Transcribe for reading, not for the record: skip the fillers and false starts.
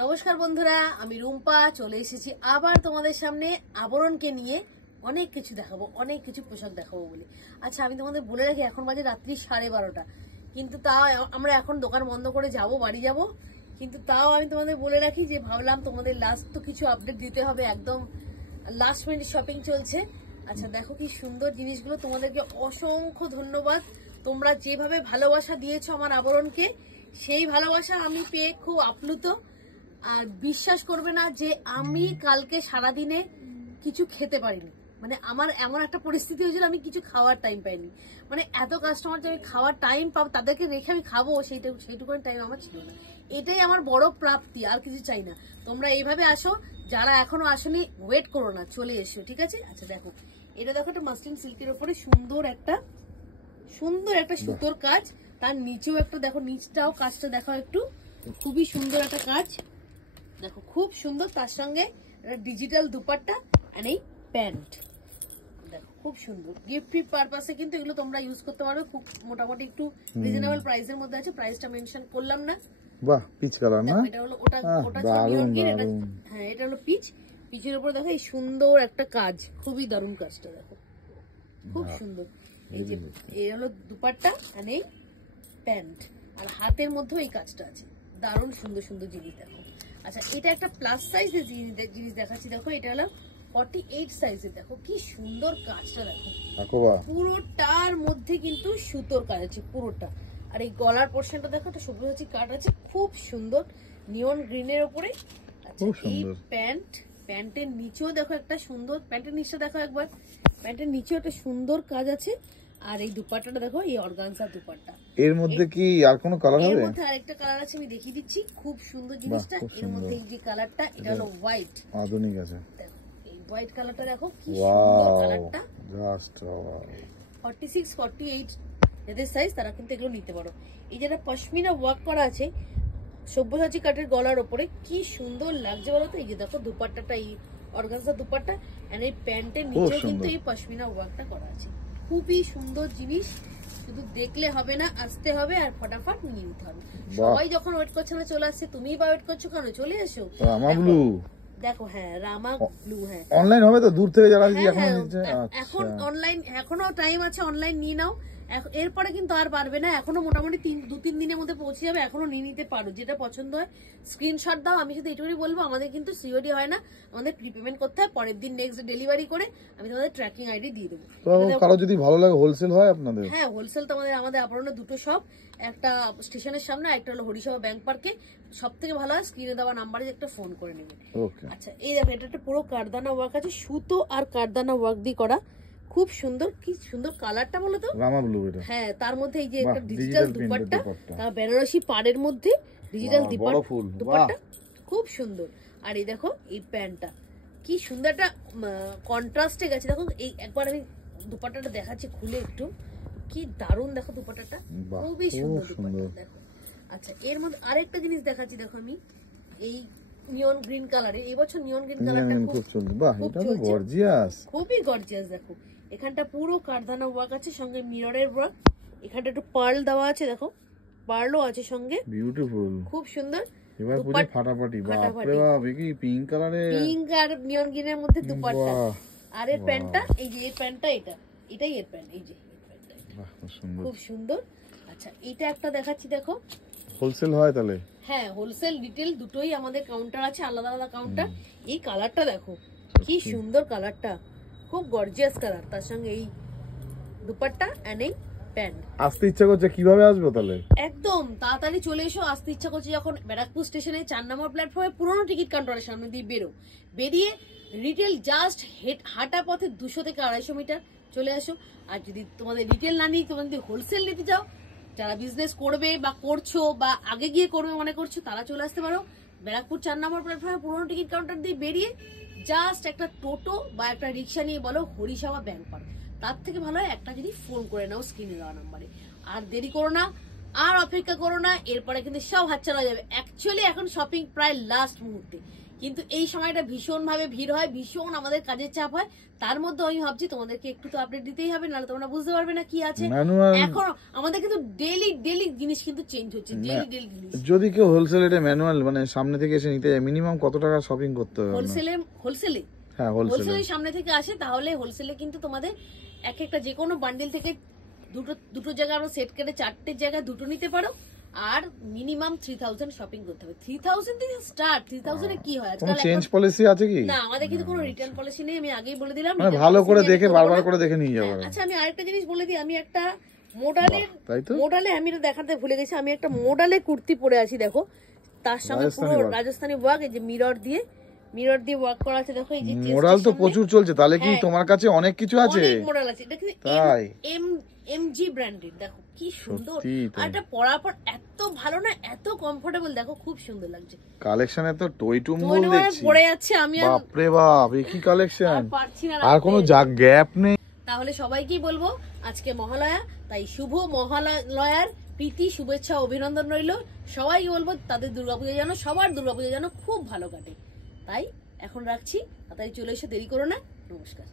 নমস্কার বন্ধুরা, আমি রুম্পা চলে এসেছি আবার তোমাদের সামনে আবরণকে নিয়ে অনেক কিছু দেখাবো, অনেক কিছু পোশাক দেখাবো বলে। আচ্ছা, আমি তোমাদের বলে রাখি এখন বাজে রাত্রি 12:30, কিন্তু তাও আমরা এখন দোকান বন্ধ করে যাব, বাড়ি যাব। কিন্তু তাও আমি তোমাদের বলে রাখি যে ভাবলাম তোমাদের লাস্ট তো কিছু আপডেট দিতে হবে, একদম লাস্ট মিনিট শপিং চলছে। আচ্ছা দেখো কি সুন্দর জিনিসগুলো, তোমাদেরকে অসংখ্য ধন্যবাদ। তোমরা যেভাবে ভালোবাসা দিয়েছো আমার আবরণকে, সেই ভালোবাসা আমি পেয়ে খুব আপ্লুত। আর বিশ্বাস করবে না যে আমি কালকে সারাদিনে কিছু খেতে পারিনি, মানে আমার এমন একটা পরিস্থিতি হয়েছিল আমি কিছু খাওয়ার টাইম পাইনি। মানে এত কাস্টমার যে আমি খাওয়ার টাইম পাবো, তাদেরকে রেখে আমি খাবো সেইটুকুন টাইম আমার ছিল না। এটাই আমার বড় প্রাপ্তি, আর কিছু চাই না। তোমরা এইভাবে আসো, যারা এখনো আসনি ওয়েট করো না, চলে এসো, ঠিক আছে? আচ্ছা দেখো, এটা দেখো একটা মাসলিন সিল্কের উপরে সুন্দর একটা সুতোর কাজ, তার নিচেও একটা দেখো, নিচটাও কাজটা দেখো একটু, খুবই সুন্দর একটা কাজ দেখো, খুব সুন্দর। তার সঙ্গে ডিজিটাল দুপাট্টা আর এই প্যান্ট দেখো, খুব সুন্দর। গিফট পারপাসে কিন্তু এগুলো তোমরা ইউজ করতে পারবে, খুব মোটামুটি একটু রিজনেবল প্রাইসের মধ্যে আছে। প্রাইসটা মেনশন করলাম না। বাহ, পিচ কালার না? এটা হলো ওটা হ্যাঁ, এটা হলো পিচের উপর দেখো এই সুন্দর একটা কাজ, খুবই দারুণ কাজটা দেখো, খুব সুন্দর। এই যে এই হলো দুপাট্টা আর এই প্যান্ট, আর হাতের মধ্যেও এই কাজটা আছে, দারুণ সুন্দর সুন্দর জিনিস দেখো। আচ্ছা, এটা একটা প্লাস সাইজের জিনিস দেখাচ্ছি দেখো, এটা হলো 48 সাইজের। দেখো কি সুন্দর কাজটা দেখো, পুরোটার মধ্যে কিন্তু সুতোর কাজ আছে পুরোটা। আর এই গলার পোর্শনটা দেখো, একটা সবুজ কাট আছে, খুব সুন্দর নিয়ন গ্রিনের উপরে। আচ্ছা, এই প্যান্টের নিচেও দেখো একটা সুন্দর, প্যান্টের নিচটা দেখো একবার, প্যান্টের নিচেও একটা সুন্দর কাজ আছে। আর এই দুপাট্টাটা দেখো, এই অর্গানজা দুপাট্টা। এর মধ্যে কি আর কোনো কালার হবে? এর মধ্যে আরেকটা কালার আছে, আমি দেখিয়ে দিচ্ছি, খুব সুন্দর জিনিসটা। এর মধ্যে এই যে কালারটা, এটা হলো হোয়াইট, আধুনিক আছে। এই হোয়াইট কালারটা দেখো কি সুন্দর কালারটা। জাস্ট 46 48 যাদের সাইজ তারা কিন্তু এগুলো নিতে পারো। এই যেটা পশমিনা ওয়ার্ক করা আছে সব্যসাচী কাঠের গলার উপরে, কি সুন্দর লাগছে বলো তো। এই যে দেখো দুপাট্টাটা, এই অর্গানজা দুপাট্টা, আর এই প্যান্টের নিচেও কিন্তু এই পশমিনা ওয়ার্কটা করা আছে। খুবই সুন্দর জিনিস, শুধু দেখলে হবে না, আসতে হবে আর ফটাফট নিয়ে নিতে হবে। সবাই যখন ওয়েট করছে না চলে আসছে, তুমিই বা ওয়েট করছো কেন? চলে এসো। রামা ব্লু দেখো, হ্যাঁ রামা ব্লু, হ্যাঁ অনলাইন হবে তো, দূর থেকে যারা এখন অনলাইন, এখনো টাইম আছে, অনলাইন নিয়ে নাও। এরপরে কিন্তু আর পারবে না, এখনো মোটামুটি 2-3 দিনের মধ্যে পৌঁছে যাবে, এখনো নিয়ে নিতে পারো। যেটা পছন্দ হয় স্ক্রিনশট দাও। আমি শুধু এটুকুই বলবো, আমাদের কিন্তু সিওডি হয় না, আমাদের প্রিপেমেন্ট করতে হয়, পরের দিন নেক্সট ডেলিভারি করে আমি তোমাদের ট্র্যাকিং আইডি দিয়ে দেবো। কারো যদি ভালো লাগে হোলসেল হয় আপনাদের? হ্যাঁ, হোলসেল তো আমাদের আবরণের দুটো শপ, একটা স্টেশনের সামনে, একটা হলো হরিসভা ব্যাংক পার্কে। সব থেকে ভালো হয় স্ক্রিনে দেওয়া নাম্বারে একটা ফোন করে নেবেন। আচ্ছা, এই দেখো, এটা একটা পুরো কারদানা ওয়ার্ক আছে, সুতো আর কারদানা ওয়ার্ক দিয়ে করা, খুব সুন্দর। কি সুন্দর কালারটা বলো তো, রামা ব্লু এটা। হ্যাঁ, তার মধ্যে এই যে একটা ডিজিটাল দুপাট্টা, তার বেনারসি পাড়ের মধ্যে ডিজিটাল দুপাট্টা, খুব সুন্দর। আর এই দেখো এই প্যান্টটা কি সুন্দর, একটা কন্ট্রাস্টে গেছে দেখো। এই একবার আমি দুপাট্টাটা দেখাচ্ছি খুলে একটু, কি দারুণ দেখো দুপাট্টাটা, খুবই সুন্দর দুপাট্টা দেখো। আচ্ছা, এর মধ্যে আরেকটা জিনিস দেখাচ্ছি দেখো, আমি এই নিয়ন গ্রিন কালারে, এই বছর নিয়ন গ্রিন কালারটা খুব চলছে, বাহ এটা তো গর্জিয়াস, খুবই গর্জিয়াস। দেখো এখানটা পুরো কারদানা ওয়ার্ক আছে, সঙ্গে মিররের ওয়ার্ক, এখানটা একটু পার্ল দেওয়া আছে, দেখো পার্লও আছে সঙ্গে, বিউটিফুল, খুব সুন্দর। এবার পুরো ফাটাফাটি, বাপ রে বাপ, এই কি পিঙ্ক কালারে, পিঙ্ক আর নিয়ন গ্রিনের মধ্যে দুপাট্টা। আর এর প্যান্টটা, এই যে এই প্যান্টটা, এটাই এর প্যান্ট, এই যে খুব সুন্দর। আচ্ছা, এটা একটা দেখাচ্ছি দেখো, হোলসেল হয় তাহলে? হ্যাঁ, হোলসেল রিটেল দুটোই আমাদের কাউন্টার আছে, আলাদা আলাদা কাউন্টার। এই কালারটা দেখো কি সুন্দর কালারটা, খুব গর্জিয়াস কালার, তার সঙ্গে এই দুপাট্টা এন্ড এই প্যান্ট। আসতে ইচ্ছা করছে, কিভাবে আসবো তাহলে? একদম তাড়াতাড়ি চলে এসো। আসতে ইচ্ছা করছে যখন ব্যারাকপুর স্টেশনে 4 নম্বর প্ল্যাটফর্মে পুরনো টিকিট কাউন্টারের সামনে দিয়ে বেরিয়ে রিটেল জাস্ট হাঁটা পথে 200 থেকে 250 মিটার চলে আসো। আর যদি তোমাদের রিটেল না নিয়ে তোমাদের হোলসেল নিতে যাও, যারা বিজনেস করবে বা করছো বা আগে গিয়ে করবে মনে করছো, তারা চলে আসতে পারো ব্যারাকপুর 4 নম্বর প্ল্যাটফর্মে পুরনো টিকিট কাউন্টার দিয়ে বেরিয়ে জাস্ট একটা টোটো বা একটা রিক্সা নিয়ে বলো হরিসভা ব্যাংক পার্ক। তার থেকে ভালো হয় একটা যদি ফোন করে নাও স্ক্রিনে দেওয়া নাম্বারে। আর দেরি করো না, আর অপেক্ষা করো না, এরপরে কিন্তু সব হাতছাড়া যাবে। অ্যাকচুয়ালি এখন শপিং প্রায় লাস্ট মুহূর্তে, কিন্তু এই সময়টা ভীষণ ভাবে ভিড় হয়, ভীষণ আমাদের কাজের চাপ হয়। তার মধ্যে আমি ভাবছি তোমাদেরকে একটু তো আপডেট দিতেই হবে, নাহলে তোমরা বুঝতে পারবে না কি আছে। ম্যানুয়াল এখন আমাদের কিন্তু ডেইলি জিনিস কিন্তু চেঞ্জ হচ্ছে, ডেইলি জিনিস। যদি কেউ হোলসেল রেটে ম্যানুয়াল মানে সামনে থেকে এসে নিতে যায়, মিনিমাম কত টাকা শপিং করতে হবে? হোলসেলে হ্যাঁ, হোলসেলে সামনে থেকে আসে, তাহলে হোলসেলে কিন্তু তোমাদের একটা যে কোনো বান্ডেল থেকে দুটো জায়গা আমরা সেট করে 4টে জায়গায় দুটো নিতে পারো। আর মিনিমাম 3000 শপিং করতে হবে। 3000 থেকে স্টার্ট। 3000 এ কি হয় কোনো আজকাল? চেঞ্জ পলিসি আছে কি? না, আমাদের কিন্তু কোনো রিটার্ন পলিসি নেই, আমি আগেই বলে দিলাম। মানে ভালো করে দেখে বারবার করে দেখে নিয়ে যাবো। আচ্ছা, আমি আরেকটা জিনিস বলে দিই, আমি একটা তাই তো মোডালে আমি এটা দেখাতে ভুলে গেছি, আমি একটা মোডালে কুর্তি পরে আছি দেখো, তার সঙ্গে পুরো রাজস্থানি ওয়ার্ক, এই যে মিরর দিয়ে ওয়ার্ক করা আছে দেখো। এই যে মোরাল তো প্রচুর চলছে, তাহলে কি তোমার কাছে অনেক কিছু আছে? অনেক মোডাল আছে, এটা কিন্তু তাই এমজি ব্র্যান্ডেড, দেখো কি সুন্দর। আর এটা পরার পর এত ভালো না, এত কমফোর্টেবল, দেখো খুব সুন্দর লাগছে। কালেকশনে তো টইটুম্বল দেখছি, পরে যাচ্ছে আমি আর বাপ রে বাপ, এই কি কালেকশন! পারছি না, আর কোনো গ্যাপ নেই। তাহলে সবাইকেই বলবো আজকে মহালয়া, তাই শুভ মহালয়ার প্রীতি, শুভেচ্ছা, অভিনন্দন রইল। সবাইকে বলবো তাদের সবার দুর্গাপূজা যেন খুব ভালো কাটে। তাই এখন রাখছি, তাড়াতাড়ি চলে এসে দেরি করো না। নমস্কার।